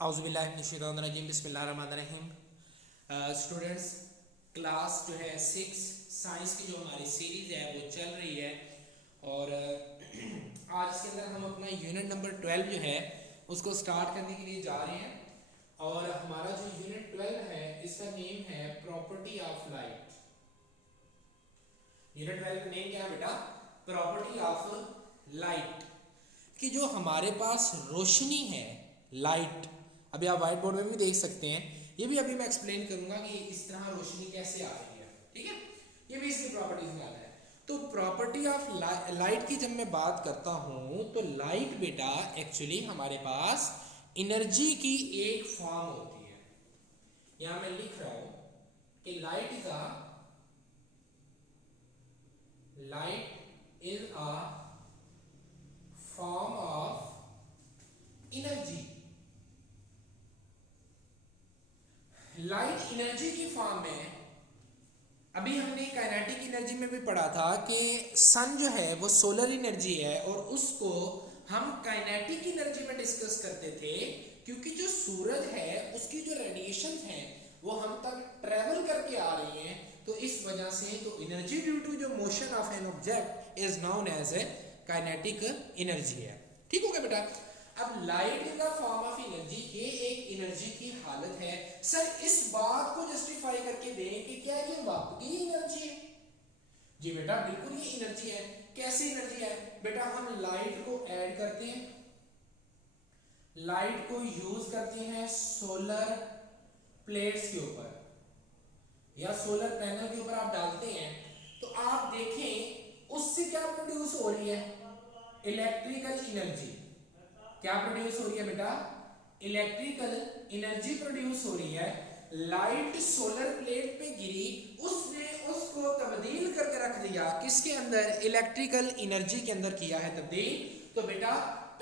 औज़ुबिल्लाहिमिनश्शैतानिर्रजीम बिस्मिल्लाहिर्रहमानिर्रहीम। Students, class जो है 6 साइंस की जो हमारी सीरीज़ है वो चल रही है और आज के अंदर हम अपना यूनिट नंबर 12 जो है उसको स्टार्ट करने के लिए जा रहे हैं। और हमारा जो यूनिट 12 है इसका नेम है प्रॉपर्टी ऑफ लाइट। यूनिट 12 का नेम क्या है बेटा? Property of light. कि जो हमारे पास रोशनी है, लाइट, अभी आप व्हाइट बोर्ड में भी देख सकते हैं, ये भी अभी मैं एक्सप्लेन करूंगा कि इस तरह रोशनी कैसे आ रही है। ठीक है, ये भी इसकी प्रॉपर्टीज में आता है। तो प्रॉपर्टी ऑफ लाइट की जब मैं बात करता हूं तो लाइट बेटा एक्चुअली हमारे पास एनर्जी की एक फॉर्म होती है। यहां मैं लिख रहा हूं कि light is a form of energy. Light energy की फॉर्म में, अभी हमने काइनेटिक एनर्जी में भी पढ़ा था कि सन जो है वो सोलर एनर्जी है और उसको हम काइनेटिक एनर्जी में डिस्कस करते थे, क्योंकि जो सूरज है उसकी जो रेडिएशन है वो हम तक ट्रेवल करके आ रही है, तो इस वजह से तो एनर्जी ड्यू टू जो motion of an object is known as a kinetic energy है। ठीक हो गया बेटा? अब light in the form of energy, ये एक एनर्जी की हालत है। सर इस बात को जस्टिफाई करके दें कि क्या ये वाकई एनर्जी है? जी बेटा बिल्कुल ये एनर्जी है। कैसे एनर्जी है बेटा? हम लाइट को ऐड करते हैं, लाइट को यूज करते हैं सोलर प्लेट्स के ऊपर या सोलर पैनल के ऊपर आप डालते हैं, तो आप देखें उससे क्या प्रोड्यूस हो रही है? Electrical energy. क्या प्रोड्यूस हो रही है बेटा? इलेक्ट्रिकल एनर्जी प्रोड्यूस हो रही है। लाइट सोलर प्लेट पे गिरी, उसने उसको तब्दील करके रख दिया किसके अंदर? इलेक्ट्रिकल एनर्जी के अंदर किया है तब्दील। तो बेटा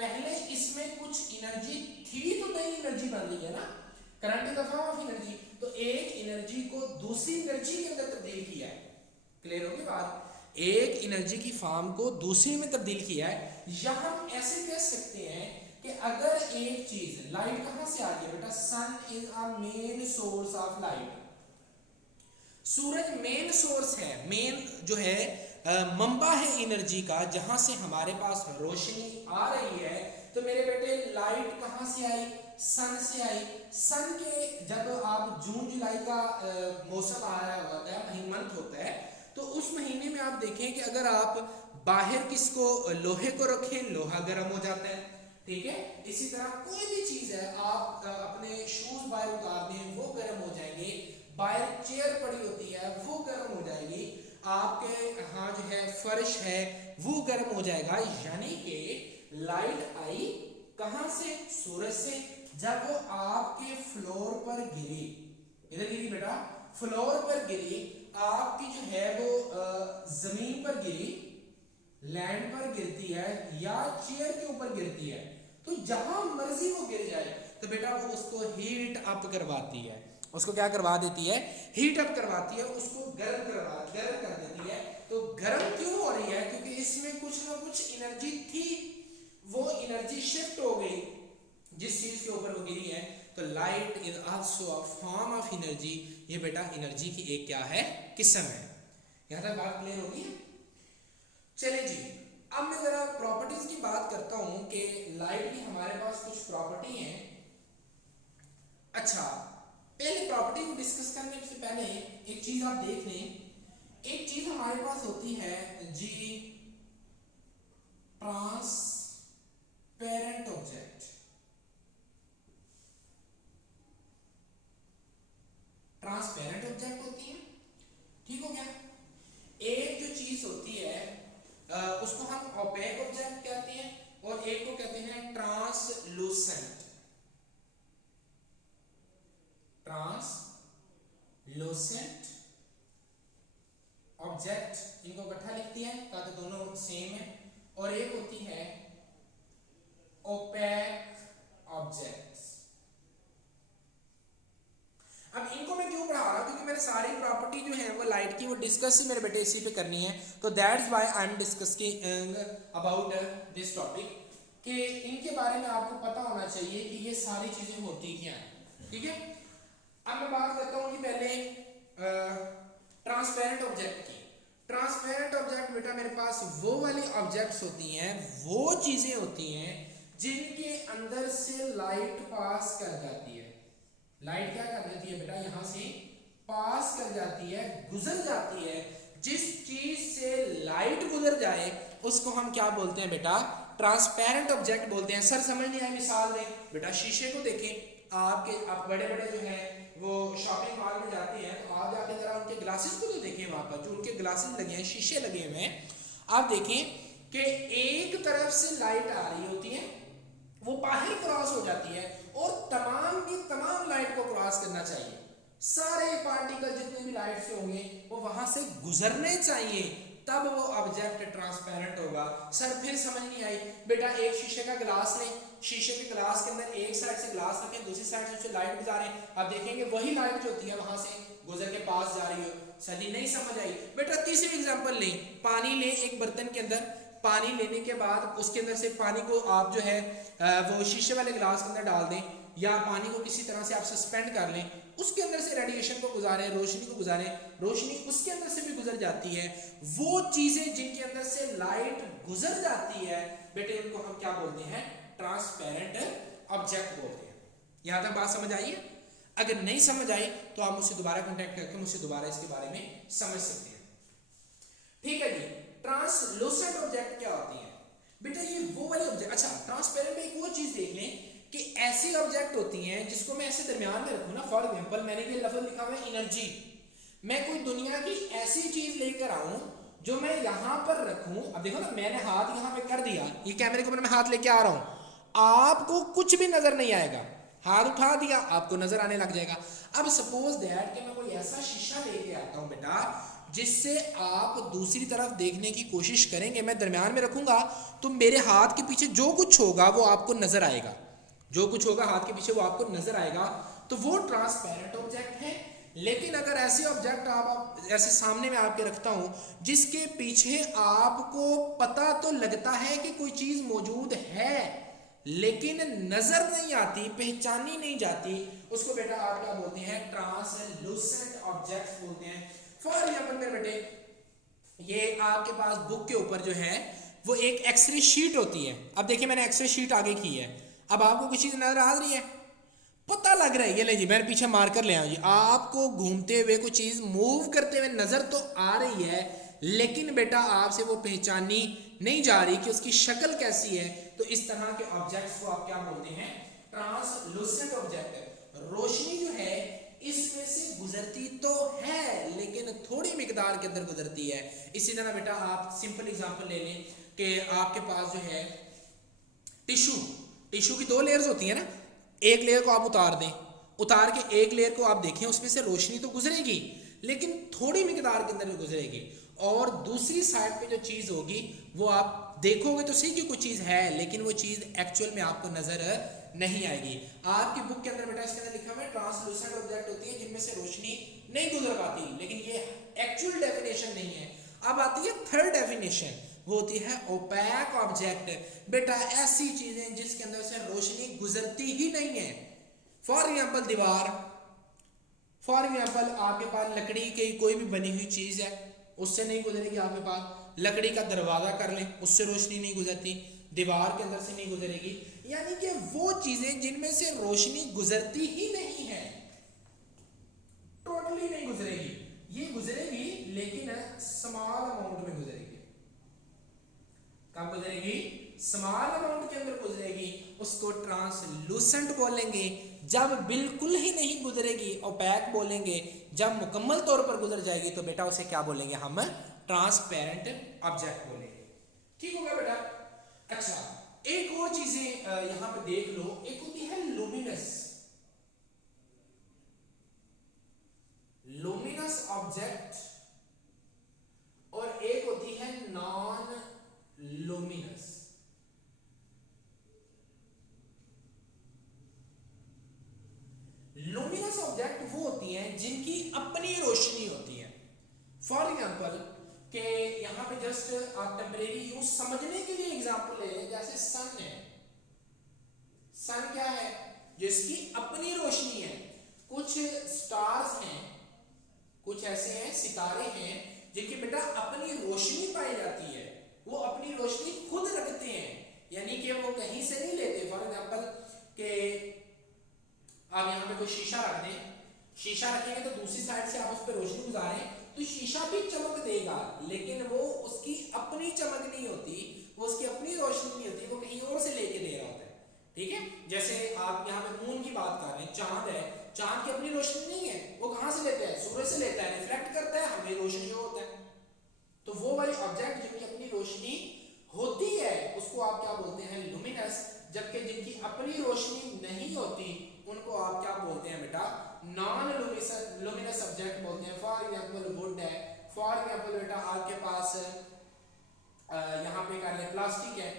पहले इसमें कुछ एनर्जी थी तो नई एनर्जी बन रही है ना, current in the form of energy. तो एक एनर्जी को दूसरी एनर्जी के अंदर तब्दील किया है। क्लियर होगी बात? एक एनर्जी की फॉर्म को दूसरी में तब्दील किया है। या हम ऐसे कह सकते हैं कि अगर एक चीज, लाइट कहां से आ रही है बेटा? Sun is a main source of light. सूरज मेन सोर्स है, मेन जो है मंबा है एनर्जी का, जहां से हमारे पास रोशनी आ रही है। तो मेरे बेटे लाइट कहां से आई? सन से आई। सन के जब आप जून जुलाई का मौसम आ रहा होता है, मंथ होता है, तो उस महीने में आप देखें कि अगर आप बाहर किसको, लोहे को रखें, लोहा गर्म हो जाता है। ठीक है, इसी तरह कोई भी चीज है, आप अपने शूज बाहर उतार दें वो गर्म हो जाएंगे, बाहर चेयर पड़ी होती है वो गर्म हो जाएगी, आपके यहाँ जो है फर्श है वो गर्म हो जाएगा। यानी कि लाइट आई कहां से? सूरज से। जब वो आपके फ्लोर पर गिरी, इधर गिरी बेटा, फ्लोर पर गिरी, आपकी जो है वो जमीन पर गिरी, लैंड पर गिरती है या चेयर के ऊपर गिरती है, तो जहां मर्जी वो गिर जाए तो बेटा वो उसको हीट अप करवाती है। उसको क्या करवा देती है? हीट अप करवाती है, उसको गर्म कर देती है। तो गर्म क्यों हो रही है? क्योंकि इसमें कुछ ना कुछ एनर्जी थी, वो एनर्जी शिफ्ट हो गई जिस चीज के ऊपर वो गिरी है। तो light is also a form of energy. ये बेटा एनर्जी की एक क्या है? किस्म है। यहां तक बात क्लियर होगी? चलिए जी, अब मैं जरा प्रॉपर्टीज की बात करता हूं कि लाइट की हमारे पास कुछ प्रॉपर्टी है। अच्छा, पहले प्रॉपर्टी को डिस्कस करने से पहले एक चीज आप देख लें। एक चीज हमारे पास होती है जी, ट्रांसपेरेंट ऑब्जेक्ट। ट्रांसपेरेंट ऑब्जेक्ट होती है, ठीक हो गया? एक जो चीज होती है उसको हम ओपेक ऑब्जेक्ट कहते हैं और एक को कहते हैं ट्रांसलूसेंट। ट्रांसलूसेंट ऑब्जेक्ट, इनको इकट्ठा लिखती है ताकि दोनों सेम है। और एक होती है ओपेक ऑब्जेक्ट्स। अब इनको मैं क्यों पढ़ा रहा हूं? क्योंकि मेरे सारी प्रॉपर्टी जो है वो लाइट की वो डिस्कस ही मेरे बेटे इसी पे करनी है। तो that's why I am discussing about this topic, कि इनके बारे में आपको पता होना चाहिए कि ये सारी चीजें होती क्या है। ठीक है, अब मैं बात करता हूँ कि पहले ट्रांसपेरेंट ऑब्जेक्ट की। ट्रांसपेरेंट ऑब्जेक्ट बेटा मेरे पास वो वाली ऑब्जेक्ट्स होती हैं, वो चीजें होती हैं जिनके अंदर से लाइट पास कर जाती है। लाइट क्या कर जाती है बेटा, यहां से पास कर जाती है, गुजर जाती है। जिस चीज से लाइट गुजर जाए उसको हम क्या बोलते हैं बेटा, ट्रांसपेरेंट ऑब्जेक्ट बोलते हैं। सर समझ नहीं आया, मिसाल दें बेटा। शीशे को देखें, आप बड़े बड़े जो है वो शॉपिंग मॉल में जाते हैं तो आप जाके जरा उनके ग्लासेस को तो देखें, वहां पर जो उनके ग्लासेस लगे हैं, शीशे लगे हुए हैं, आप देखें कि एक तरफ से लाइट आ रही होती है, वो बाहर क्रॉस हो जाती है और तमाम की तमाम लाइट को क्रॉस करना चाहिए। सारे पार्टिकल जितने भी लाइट से होंगे वो वहां से गुजरने चाहिए, तब वो ऑब्जेक्ट ट्रांसपेरेंट होगा। सर फिर समझ नहीं आई बेटा। एक शीशे का ग्लास लें, शीशे के ग्लास के अंदर एक साइड से ग्लास रखें, दूसरी साइड से उसे लाइट गुजारें, आप देखेंगे वही लाइट जो होती है वहां से गुजर के पास जा रही हो। सर जी नहीं समझ आई बेटा। तीसरी एग्जांपल लें, पानी लें, एक बर्तन के अंदर पानी लेने के बाद उसके अंदर से पानी को आप जो है वो शीशे वाले ग्लास के अंदर डाल दें, या पानी को किसी तरह से आप सस्पेंड कर लें, उसके अंदर से रेडिएशन को गुजारें, रोशनी को गुजारें, रोशनी उसके अंदर से भी गुजर जाती है। वो चीजें जिनके अंदर से लाइट गुजर जाती है बेटे, उनको हम क्या बोलते हैं, ट्रांसपेरेंट ऑब्जेक्ट बोलते हैं। यहां तक बात समझ आई है? अगर नहीं समझ आई तो आप मुझसे दोबारा कांटेक्ट करके मुझसे दोबारा इसके बारे में समझ सकते हैं। ठीक है जी। ट्रांसलूसेंट ऑब्जेक्ट क्या होती है बेटा, ये वो वाले ऑब्जेक्ट। अच्छा, ट्रांसपेरेंट में एक वो चीज देख लें कि ऐसी ऑब्जेक्ट होती हैं जिसको मैं ऐसे दरमियान में रखूं ना, फॉर एग्जांपल मैंने ये लफ्ज लिखा हुआ है एनर्जी। मैं कोई दुनिया की ऐसी चीज लेकर आऊं जो मैं यहां पर रखूं। अब देखो ना, मैंने हाथ यहां पे कर दिया, ये कैमरे के ऊपर मैं हाथ लेके आ रहा हूं, आपको कुछ भी नजर नहीं आएगा। हाथ उठा दिया, आपको नजर आने लग जाएगा। अब सपोज दैट कि मैं कोई ऐसा शीशा लेके आता हूं बेटा जिससे आप दूसरी तरफ देखने की कोशिश करेंगे, मैं दरमियान में रखूंगा तो मेरे हाथ के पीछे जो कुछ होगा वो आपको नजर आएगा, जो कुछ होगा हाथ के पीछे वो आपको नजर आएगा, तो वो ट्रांसपेरेंट ऑब्जेक्ट है। लेकिन अगर ऐसे ऑब्जेक्ट आप ऐसे सामने में आपके रखता हूं जिसके पीछे आपको पता तो लगता है कि कोई चीज मौजूद है लेकिन नजर नहीं आती, पहचानी नहीं जाती, उसको बेटा आप क्या बोलते हैं, ट्रांसलूसेंट ऑब्जेक्ट्स बोलते हैं। फॉर एग्जांपल मेरे बेटे, ये आपके पास बुक के ऊपर जो है वो एक एक्सरे शीट होती है। अब देखिए मैंने एक्सरे शीट आगे की है, अब आपको कोई चीज नजर आ रही है, पता लग रहा है, ये ले जी मैंने पीछे मार्कर ले आया जी, आपको घूमते हुए कोई चीज मूव करते हुए नजर तो आ रही है लेकिन बेटा आपसे वो पहचानी नहीं जा रही कि उसकी शक्ल कैसी है। तो इस तरह के ऑब्जेक्ट्स को आप क्या बोलते हैं, ट्रांसलूसेंट ऑब्जेक्ट। रोशनी जो है इसमें से गुजरती तो है लेकिन थोड़ी मिकदार के अंदर गुजरती है। इसी तरह बेटा आप सिंपल एग्जांपल ले लें कि आपके पास जो है टिश्यू की दो लेयर्स होती है ना, एक लेयर को आप उतार दें, उतार के एक लेयर को आप देखें, उसमें से रोशनी तो गुजरेगी लेकिन थोड़ी मिकदार के अंदर गुजरेगी, और दूसरी साइड पे जो चीज होगी वो आप देखोगे तो सही कि कोई चीज है लेकिन वो चीज एक्चुअल में आपको नजर नहीं आएगी। आपकी बुक के अंदर बेटा इसके अंदर लिखा हुआ है ट्रांसलूसेंट ऑब्जेक्ट होती है जिनमें से रोशनी नहीं गुजर पाती, लेकिन ये एक्चुअल डेफिनेशन नहीं है। अब आती है थर्ड डेफिनेशन, वो होती है ओपैक ऑब्जेक्ट। बेटा ऐसी चीजें जिसके अंदर से रोशनी गुजरती ही नहीं है। फॉर एग्जांपल दीवार, फॉर एग्जांपल आपके पास लकड़ी की कोई भी बनी हुई चीज है, उससे नहीं गुजरेगी। आपके पास लकड़ी का दरवाजा कर लें, उससे रोशनी नहीं गुजरती, दीवार के अंदर से नहीं गुजरेगी। यानी कि वो चीजें जिनमें से रोशनी गुजरती ही नहीं है, टोटली नहीं गुजरेगी, ये गुजरेगी लेकिन स्मॉल अमाउंट में गुजरेगी। कब गुजरेगी, स्मॉल अमाउंट के अंदर गुजरेगी, उसको ट्रांसलूसेंट बोलेंगे। जब बिल्कुल ही नहीं गुजरेगी ओपैक बोलेंगे, जब मुकम्मल तौर पर गुजर जाएगी तो बेटा उसे क्या बोलेंगे, हम ट्रांसपेरेंट ऑब्जेक्ट बोलेंगे। ठीक होगा बेटा। अच्छा, एक और चीजें यहां पे देख लो, एक होती है लुमिनस ऑब्जेक्ट और एक होती है नॉन लुमिनस। लुमिनस ऑब्जेक्ट वो होती हैं जिनकी अपनी रोशनी होती है। फॉर एग्जांपल कि यहां पे जस्ट आप टेम्परेरी यूज समझने के लिए एग्जांपल ले लें, जैसे सन है। सन क्या है, जिसकी अपनी रोशनी है। कुछ स्टार्स हैं, कुछ ऐसे हैं सितारे हैं जिनकी बेटा अपनी रोशनी पाई जाती है, वो अपनी रोशनी खुद रखते हैं, यानी कि वो कहीं से नहीं लेते। फॉर एग्जांपल कि आप यहाँ पे कोई शीशा रख दें, शीशा रखेंगे तो दूसरी साइड से आप उस पर रोशनी गुजारें तो शीशा भी चमक देगा, लेकिन वो उसकी अपनी चमक नहीं होती, वो उसकी अपनी रोशनी नहीं होती, वो कहीं और से लेके दे रहा होता है। ठीक है, जैसे आप यहाँ पे मून की बात कर रहे हैं, चांद है, चांद की अपनी रोशनी नहीं है, वो कहाँ से लेता है, सूरज से लेता है, रिफ्लेक्ट करता है, हमें रोशनी होता है। तो वो वाले ऑब्जेक्ट जिनकी अपनी रोशनी होती है उसको आप क्या बोलते हैं, लुमिनस। जबकि जिनकी अपनी रोशनी नहीं होती उनको आप क्या बोलते हैं बेटा, नॉन लुमिनस ऑब्जेक्ट बोलते हैं। फॉर एग्जांपल वुड है, फॉर एग्जांपल बेटा आपके पास यहाँ पे कर ले प्लास्टिक है,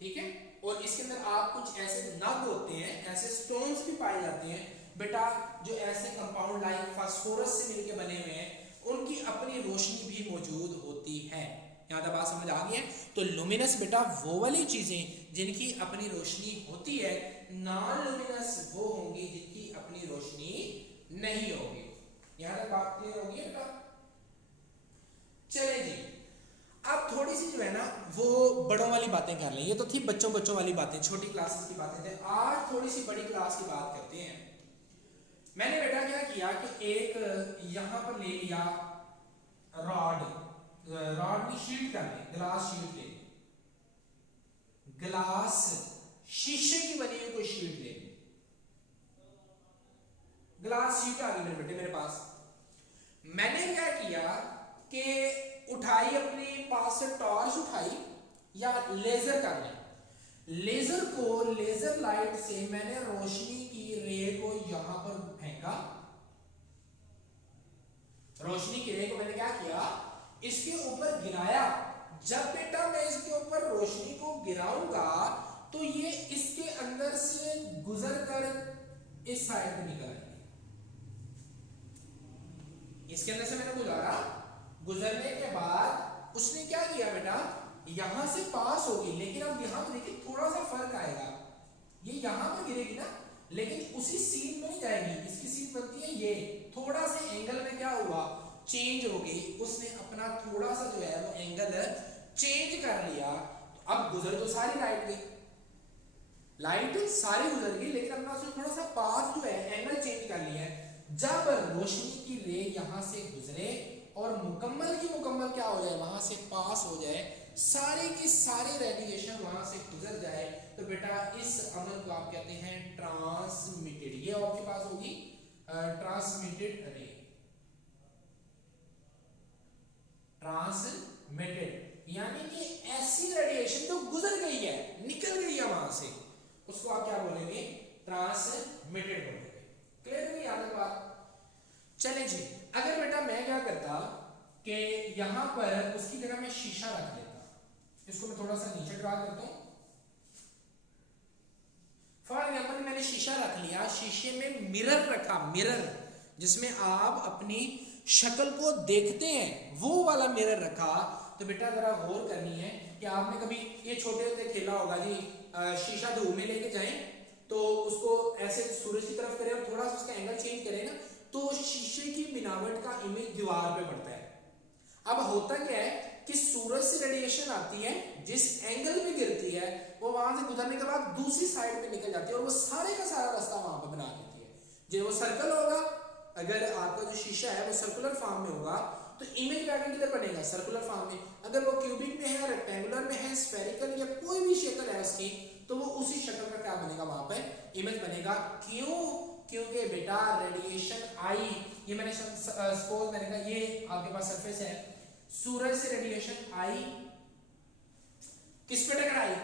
ठीक है, और इसके अंदर आप कुछ ऐसे नग होते हैं, ऐसे स्टोन्स भी पाए जाते हैं बेटा, जो ऐसे कंपाउंड लाइक फास्फोरस से मिलके बने हुए हैं, उनकी अपनी रोशनी भी मौजूद होती है। यहाँ तक बात समझ आ गई है। तो लुमिनस बेटा वो वाली चीजें जिनकी अपनी रोशनी होती है, नॉन लुमिनस वो होंगी जिनकी अपनी रोशनी नहीं होगी। यहाँ तक बात क्लियर होगी बेटा। चले जी, अब थोड़ी सी जो है ना वो बड़ों वाली बातें कर लें। ये तो थी बच्चों वाली बातें, छोटी क्लासेस की बातें थे। आज थोड़ी सी बड़ी क्लास की बात करते हैं। मैंने बेटा क्या किया कि एक यहां पर ले लिया रॉड की शीट कर ले, ग्लास शीट ले, ग्लास शीशे की बनी हुई कोई शीट ले, ग्लास शीट आ गई मेरे बेटे मेरे पास। मैंने क्या किया कि उठाई, अपने पास से टॉर्च उठाई या लेजर कर ले, लेजर को, लेजर लाइट से मैंने रोशनी की रे को यहां पर फेंका, रोशनी की रे को मैंने क्या किया, इसके ऊपर गिराया। जब बेटा मैं इसके ऊपर रोशनी को गिराऊंगा तो ये इसके अंदर से गुजर कर इस साइड में निकल आएगी। इसके अंदर से मैंने गुजारा, गुजरने के बाद उसने क्या किया बेटा, यहां से पास होगी, लेकिन अब यहां पर देखिए थोड़ा सा फर्क आएगा, ये यहां पर गिरेगी ना, लेकिन उसी सीन में नहीं जाएगी। इसकी सीन बनती है ये, थोड़ा सा एंगल में क्या हुआ, चेंज हो गई, उसने अपना थोड़ा सा जो है वो एंगल चेंज कर लिया। तो अब गुजर तो सारी लाइट गई, लाइट सारी गुजर गई, लेकिन अपना उसने थोड़ा सा पास जो है एंगल चेंज कर लिया है। जब रोशनी की रे यहां से गुजरे और मुकम्मल की मुकम्मल क्या हो जाए, वहां से पास हो जाए, सारे की सारे रेडिएशन वहां से गुजर जाए, तो बेटा इस अमल को आप कहते हैं ट्रांसमिटेड। ये आपके पास होगी ट्रांसमिटेड रे, ट्रांसमिटेड यानी कि ऐसी रेडिएशन जो गुजर गई है, निकल गई है वहां से, उसको आप क्या बोलेंगे, ट्रांसमिटेड बोलेंगे। क्लियर है याद है बात। चले जी, अगर बेटा मैं क्या करता कि यहां पर उसकी जगह मैं शीशा रख लेता, इसको मैं थोड़ा सा नीचे ड्रा करता हूं। फॉर एग्जाम्पल मैंने शीशा रख लिया, शीशे में मिरर रखा, मिरर जिसमें आप अपनी शक्ल को देखते हैं, वो वाला मिरर रखा। तो बेटा जरा गौर करनी है कि आपने कभी ये छोटे होते खेला होगा जी, शीशा धूप में लेके जाएं तो उसको ऐसे सूरज की तरफ करें और थोड़ा सा उसका एंगल चेंज करें ना, तो शीशे की बनावट का इमेज दीवार पे पड़ता है। अब होता क्या है कि सूरज से रेडिएशन आती है, जिस एंगल पे गिरती है वो वहां से गुजरने के बाद दूसरी साइड पे निकल जाती है, और वो सारे का सारा रास्ता वहां पे बना देती है। जो वो सर्कल होगा, अगर आपका जो शीशा है वो सर्कुलर फॉर्म में होगा तो इमेज पैटर्न किधर बनेगा, सर्कुलर फॉर्म में। अगर वो क्यूबिक में है, रेक्टेंगुलर में है, स्फेरिकल या कोई भी शक्ल है उसकी, तो वो उसी शक्ल का क्या बनेगा, वहां पर इमेज बनेगा। क्यों, क्योंकि बेटा रेडिएशन आई, ये मैंने सपोज मैंने कहा ये आपके पास सरफेस है, सूरज से रेडिएशन आई, किस पे टकराई,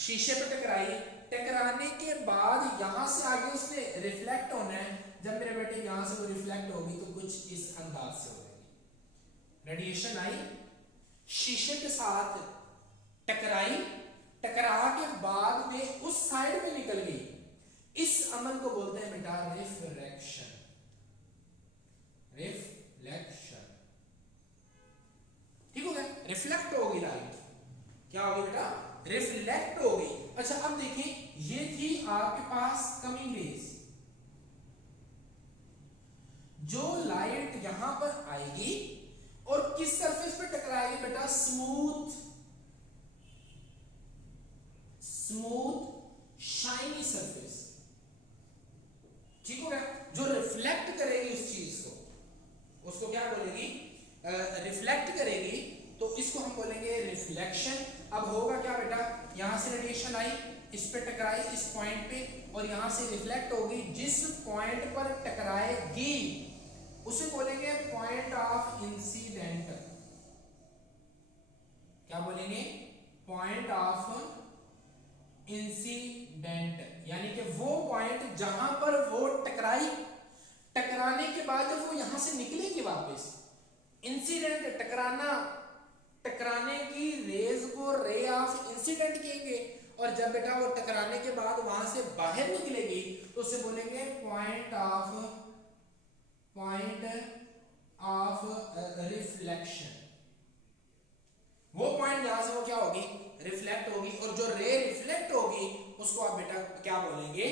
शीशे पे टकराई, टकराने के बाद यहां से आगे उसने रिफ्लेक्ट होना है। जब मेरे बेटे यहां से वो रिफ्लेक्ट होगी तो कुछ इस अंदाज से हो जाएगी। रेडिएशन आई, शीशे के साथ टकराई, टकरा के बाद में उस साइड में निकल गई, इस अमल को बोलते हैं बेटा रिफ्रैक्शन, रिफ्लेक्शन। ठीक हो गया, रिफ्लेक्ट हो गई लाइट, क्या हो गई बेटा, रिफ्लेक्ट हो गई। अच्छा अब देखिए, ये थी आपके पास coming rays, smooth shiny surface, ठीक हो गया, जो रिफ्लेक्ट करेगी उस चीज को, उसको क्या बोलेगी, रिफ्लेक्ट करेगी, तो इसको हम बोलेंगे रिफ्लेक्शन। अब होगा क्या बेटा, यहां से रेडिएशन आई, इस पे टकराई इस पॉइंट पे, और यहां से रिफ्लेक्ट होगी, जिस पॉइंट पर टकराएगी उसे बोलेंगे पॉइंट ऑफ इंसिडेंट। क्या बोलेंगे, पॉइंट ऑफ इंसिडेंट, यानी कि वो पॉइंट जहां पर वो टकराई, टकराने के बाद जब वो यहां से निकलेगी वापस, इंसिडेंट टकराना, टकराने की रेज को रे ऑफ इंसिडेंट कहेंगे, और जब बेटा वो टकराने के बाद वहां से बाहर निकलेगी तो उसे बोलेंगे पॉइंट ऑफ रिफ्लेक्शन। वो पॉइंट जहां से वो क्या होगी, रिफ्लेक्ट होगी, और जो रे रिफ्लेक्ट होगी उसको आप बेटा क्या बोलेंगे,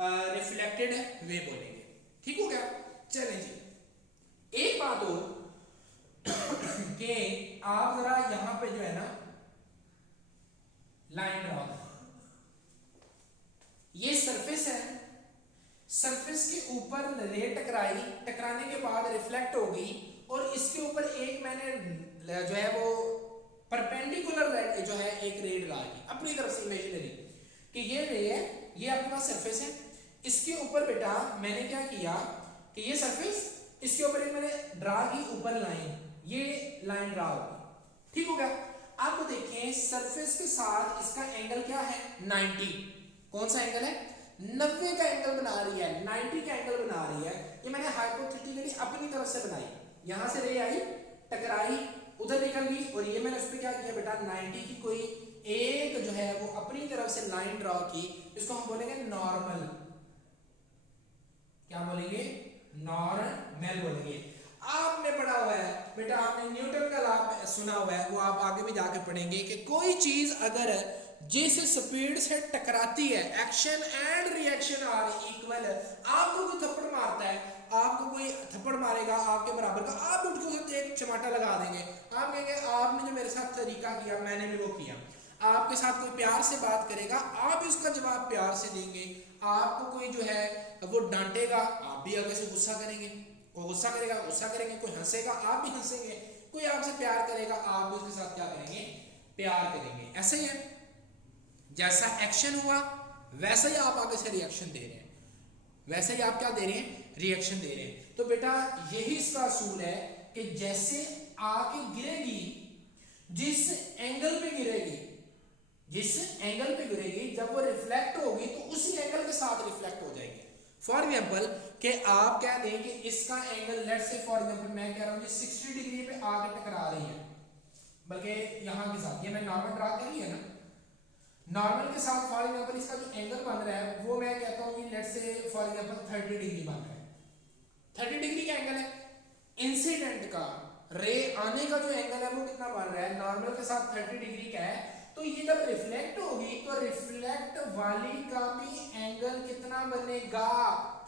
रिफ्लेक्टेड वे बोलेंगे, ठीक हो गया। चलें जी, एक बात और कि आप जरा यहां पे जो है ना लाइन ड्रा करें, ये सरफेस है, सरफेस के ऊपर रे टकराई, टकराने के बाद रिफ्लेक्ट होगी, और इसके ऊपर एक मैंने जो है वो परपेंडिकुलर जो है एक रे डाली अपनी तरफ से इमेजिनरी, कि ये रे है, ये अपना सरफेस है, इसके ऊपर बेटा मैंने क्या किया कि ये सरफेस, इसके ऊपर मैंने ड्रा की ऊपर लाइन, ये लाइन ड्रा होगी, ठीक हो गया। अब देखें सरफेस के साथ इसका एंगल क्या है, 90, कौन सा एंगल है, 90 का एंगल बना रही है, 90 का एंगल बना रही है, ये मैंने हाइपोथेटिकली अपनी तरफ से बनाई, यहां से रे आई, टकराई, उधर निकल गई, और ये मैंने उस पर क्या किया बेटा, 90 की कोई एक जो है वो अपनी तरफ से लाइन ड्रॉ की, इसको हम बोलेंगे नॉर्मल, क्या बोलेंगे, नॉर्मल बोलेंगे। आपने पढ़ा हुआ है बेटा, आपने न्यूटन का लॉ सुना हुआ है, वो आप आगे भी जाके पढ़ेंगे कि कोई चीज अगर जिस स्पीड से टकराती है, action and reaction are equal, आपको कोई थप्पड़ मारता है, आपको कोई थप्पड़ मारेगा आपके बराबर का, आप उठ के एक चमाटा लगा देंगे, आप कहेंगे आपने जो मेरे साथ तरीका किया मैंने भी वो किया। आपके साथ कोई प्यार से बात करेगा, आप इसका जवाब प्यार से देंगे, आपको कोई जो है वो डांटेगा, आप भी आगे से गुस्सा करेंगे, कोई गुस्सा करेगा गुस्सा करेंगे, कोई हंसेगा आप भी हंसेंगे, कोई आपसे प्यार करेगा आप भी उसके साथ क्या करेंगे, प्यार करेंगे। ऐसे ही है, जैसा एक्शन हुआ वैसा ही आप आगे से रिएक्शन दे रहे हैं, वैसे ही आप क्या दे रहे हैं, रिएक्शन दे रहे हैं। तो बेटा यही इसका असूल है कि जैसे आके गिरेगी, जिस एंगल पे गिरेगी, जिस एंगल पे गिरेगी, जब वो रिफ्लेक्ट होगी तो उसी एंगल के साथ रिफ्लेक्ट हो जाएगी। फॉर एग्जाम्पल कि आप क्या दें कि इसका angle, let's say for example मैं कह रहा हूं 60 डिग्री पे आगे टकरा रही है, बल्कि यहां के साथ, ये मैं नॉर्मल ड्रा करी है ना, नॉर्मल के साथ फॉर एग्जाम्पल इसका जो एंगल बन रहा है वो मैं कहता हूं let's say for example 30 degree बन रहा है, 30 डिग्री का एंगल है। इंसिडेंट का, रे आने का जो एंगल है वो कितना बन रहा है, नॉर्मल के साथ 30 डिग्री का है, तो ये जब रिफ्लेक्ट होगी तो रिफ्लेक्ट वाली का भी एंगल कितना बनेगा,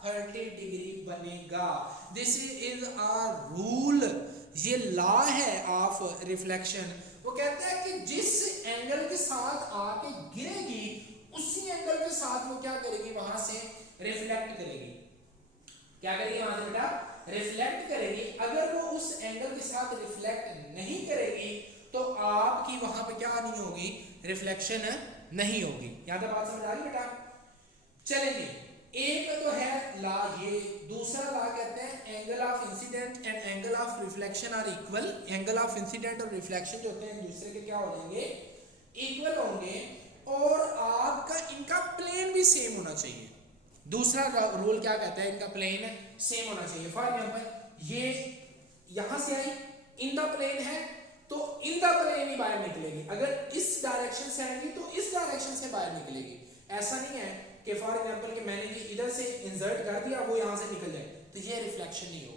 30 डिग्री बनेगा। दिस इज अ रूल, ये लॉ है ऑफ रिफ्लेक्शन। वो कहता है कि जिस एंगल के साथ आके गिरेगी उसी एंगल के साथ वो क्या करेगी, वहां से रिफ्लेक्ट करेगी, क्या करेगी वहां से बेटा, रिफ्लेक्ट करेगी। अगर वो उस एंगल के साथ रिफ्लेक्ट नहीं करेगी तो आपकी वहां पे क्या नहीं होगी, रिफ्लेक्शन नहीं होगी। यहां तक बात समझ आ रही बेटा। चलेंगे, एक तो है लॉ ये, दूसरा लॉ कहते हैं angle of incident and angle of reflection are equal. Angle of incident और रिफ्लेक्शन जो होते हैं एक दूसरे के क्या हो जाएंगे, इक्वल होंगे, और आपका इनका प्लेन भी सेम होना चाहिए। दूसरा रूल क्या कहता है, इनका प्लेन सेम होना चाहिए। फॉर एग्जांपल ये यहां से आई, इन द प्लेन है तो इन द प्लेन ही बाहर निकलेगी, अगर इस डायरेक्शन से आएगी तो इस डायरेक्शन से बाहर निकलेगी। ऐसा नहीं है कि फॉर एग्जांपल कि मैंने ये इधर से इंसर्ट कर दिया वो यहां से निकल जाए, तो ये रिफ्लेक्शन नहीं होगी।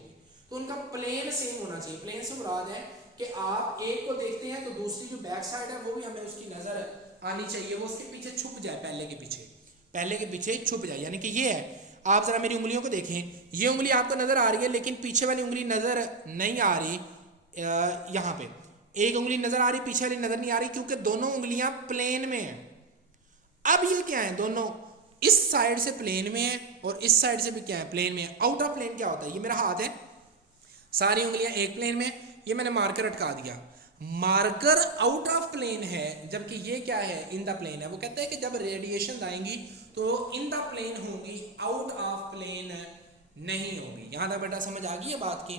तो उनका प्लेन सेम होना चाहिए। प्लेन से मुराद है कि आप एक को देखते हैं तो दूसरी जो बैक साइड है वो भी हमें उसकी नजर आनी चाहिए, वो उसके पीछे छुप जाए, पहले के पीछे छुप जाए। यानी कि ये है, आप जरा मेरी उंगलियों को देखें, ये उंगली आपको नजर आ रही है लेकिन पीछे वाली उंगली नजर नहीं आ रही यहाँ पे, एक उंगली नजर आ रही, पीछे वाली नजर नहीं आ रही, क्योंकि दोनों उंगलियां प्लेन में है। अब ये क्या है, दोनों इस साइड से प्लेन में है और इस साइड से भी क्या है, प्लेन में है। आउट ऑफ प्लेन क्या होता है, ये मेरा हाथ है, सारी उंगलियां एक प्लेन में, ये मैंने मार्कर अटका दिया, मार्कर आउट ऑफ प्लेन है, जबकि ये क्या है, इन द प्लेन है। वो कहते हैं कि जब रेडिएशन आएंगी तो इन द प्लेन होंगी, आउट ऑफ प्लेन नहीं होगी। यहां तक बेटा समझ आ गई है बात की।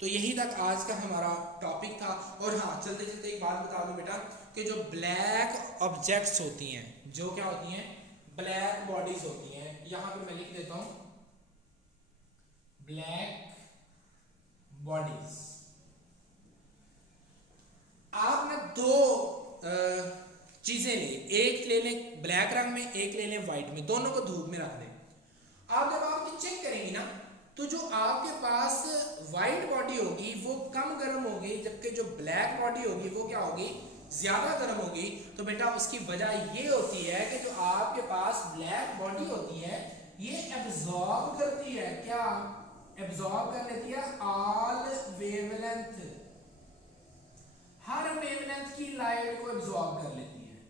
तो यही तक आज का हमारा टॉपिक था। और हाँ, चलते चलते एक बात बता दूं बेटा कि जो ब्लैक ऑब्जेक्ट्स होती हैं, जो क्या होती हैं, ब्लैक बॉडीज होती हैं, यहां पे मैं लिख देता हूं ब्लैक बॉडीज। आप ना दो चीजें ले, एक ले लें ब्लैक रंग में, एक ले लें व्हाइट में, दोनों को धूप में रख दें। आप जब आप चेक करेंगे ना, तो जो आपके पास व्हाइट बॉडी होगी वो कम गर्म होगी, जबकि जो ब्लैक बॉडी होगी वो क्या होगी, ज्यादा गर्म होगी। तो बेटा उसकी वजह ये होती है कि जो आपके पास ब्लैक बॉडी होती है ये एब्जॉर्ब करती है, क्या एब्जॉर्ब कर लेती है, ऑल वेवलेंथ, हर वेवलेंथ की लाइट को एब्जॉर्ब कर लेती है,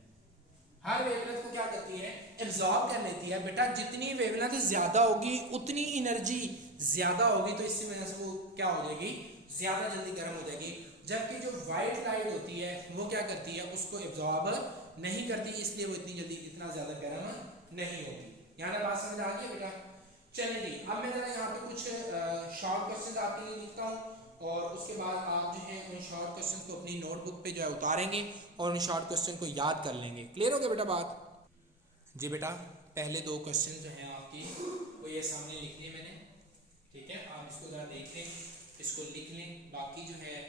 हर वेवलेंथ को क्या करती है, एब्जॉर्ब कर लेती है। बेटा जितनी वेवलेंथ ज्यादा होगी उतनी एनर्जी ज्यादा होगी, तो इसी वजह से वो क्या हो जाएगी, ज्यादा जल्दी गर्म हो जाएगी। जबकि जो व्हाइट लाइट होती है वो क्या करती है, उसको एब्जॉर्ब नहीं करती, इसलिए वो इतनी जल्दी इतना ज्यादा गर्म नहीं होती। यहाँ बात समझ आ गई बेटा। चलिए जी, अब मैं जरा यहाँ पे कुछ शॉर्ट क्वेश्चन आपके लिए लिखता हूँ और उसके बाद आप जो है उन शॉर्ट क्वेश्चन को अपनी नोटबुक पे जो है उतारेंगे और उन शॉर्ट क्वेश्चन को याद कर लेंगे। क्लियर हो गया बेटा बात? जी बेटा, पहले दो क्वेश्चन जो हैं आपकी वो ये सामने लिख लिए मैंने, ठीक है, आप इसको जरा देख लें, इसको लिख लें। बाकी जो है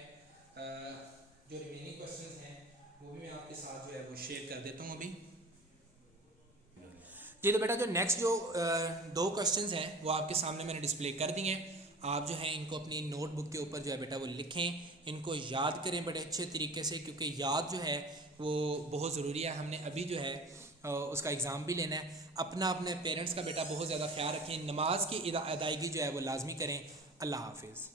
जो रिमेनिंग क्वेश्चन हैं वो भी मैं आपके साथ जो है वो शेयर कर देता हूँ अभी। जी तो बेटा जो नेक्स्ट जो दो क्वेश्चंस हैं वो आपके सामने मैंने डिस्प्ले कर दिए हैं। आप जो है इनको अपनी नोटबुक के ऊपर जो है बेटा वो लिखें, इनको याद करें बड़े अच्छे तरीके से, क्योंकि याद जो है वो बहुत ज़रूरी है। हमने अभी जो है उसका एग्ज़ाम भी लेना है। अपने पेरेंट्स का बेटा बहुत ज़्यादा ख्याल रखें, नमाज की अदायगी जो है वो लाजमी करें। अल्लाह हाफिज़।